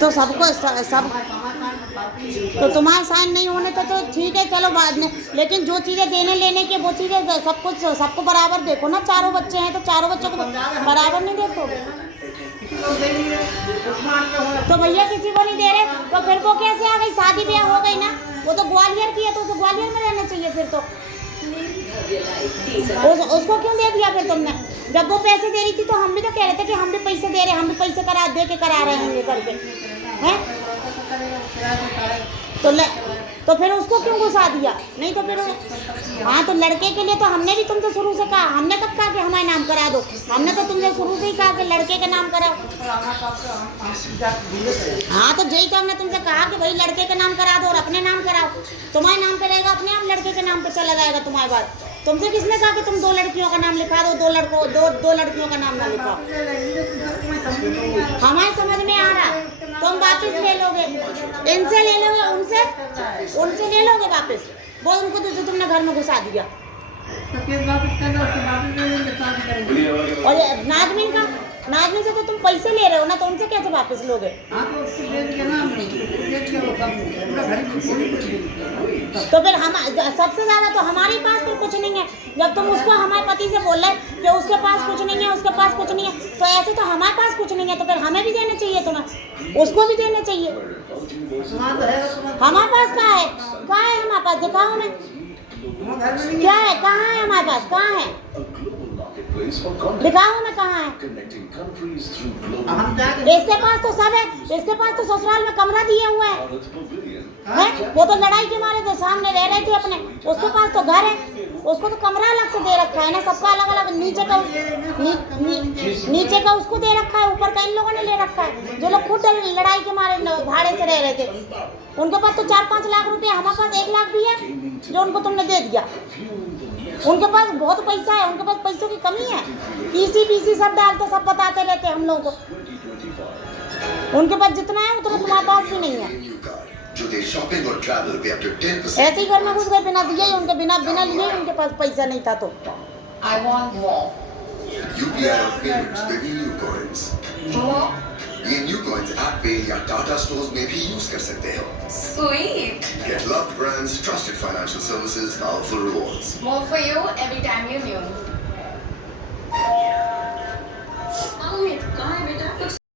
तो सबको सब तो तुम्हारे साइन नहीं होने तो ठीक है, चलो बाद में, लेकिन जो चीज़ें देने लेने की वो चीज़ें सब कुछ सबको बराबर देखो ना। चारों बच्चे हैं तो चारों बच्चों को बराबर नहीं देखोगे। तो भैया किसी को नहीं दे रहे तो फिर वो कैसे आ गई? शादी ब्याह हो गई ना, वो तो ग्वालियर की है तो उसे ग्वालियर में रहना चाहिए फिर तो। उसको क्यों दे दिया फिर तुमने? जब वो पैसे दे रही थी तो हम भी तो कह रहे थे कि हम भी पैसे दे रहे हैं, हम भी पैसे दे के करा रहे हैं ये करके, हैं? तो फिर उसको क्यों घुसा दिया? नहीं तो फिर हाँ, तो लड़के के लिए तो हमने भी तुमसे शुरू से कहा, हमने कब कहा कि हमारे नाम करा दो? हमने तो तुमसे शुरू से ही कहा कि लड़के के नाम कराओ। हाँ, तो यही तो हमने तुमसे कहा कि भाई लड़के के नाम करा दो और अपने नाम कराओ। तुम्हारे नाम पे रहेगा, अपने आप लड़के के नाम पे चला जाएगा तुम्हारे बाद। तुमसे किसने कहा कि तुम 2 लड़कियों का नाम लिखा दो, 2 लड़कियों का नाम ना लिखाओ? हमारे समझ में आ रहा, तुम वापस ले लोगे, इनसे ले लोगे, उनसे ले लोगे वापस वो, उनको तो जो तुमने घर में घुसा दिया। और नाजमीन से तो तुम पैसे ले रहे हो ना, तो उनसे कैसे वापस लोगे? तो फिर हम सबसे ज्यादा तो हमारे पास फिर कुछ नहीं है। जब तुम उसको हमारे पति से बोल रहे कि उसके पास कुछ नहीं है, उसके पास कुछ नहीं है, तो ऐसे तो हमारे पास कुछ नहीं है, तो फिर हमें भी देने चाहिए, तुम्हें उसको भी देने चाहिए। हमारे पास कहाँ है? हमारे पास दिखाओ ना, क्या है? कहाँ है हमारे पास? कहाँ है? दिखाओ ना कहाँ है? इसके पास तो सब है, इसके पास तो ससुराल में कमरा दिए हुए हैं। वो तो लड़ाई के मारे तो सामने रह रहे थे अपने, उसके पास तो घर है, उसको तो कमरा अलग से दे रखा है ना, सबका अलग अलग। नीचे का उसको दे रखा है, ऊपर का इन लोगों ने ले रखा है। जो लोग खुद लड़ाई के मारे भाड़े से रह रहे थे, उनके पास तो 4-5 लाख रुपए, हमारे पास 1 लाख भी है जो उनको तुमने दे दिया। उनके पास बहुत पैसा है, उनके पास पैसों की कमी है। पीसी सब डालते, सब बताते रहते हम लोगों को। उनके पास जितना है उतना तुम्हारे पास भी नहीं है। ऐसे ही घर में घुस गए बिना दिए ही, उनके बिना लिए उनके पास पैसा नहीं था। तो ये न्यू कॉइन्स ऐप पे या टाटा स्टोर्स में भी यूज कर सकते हो। Sweet. Get loved brands, trusted financial services, powerful rewards. More for you every time you new. Amit कहाँ है बेटा? कुछ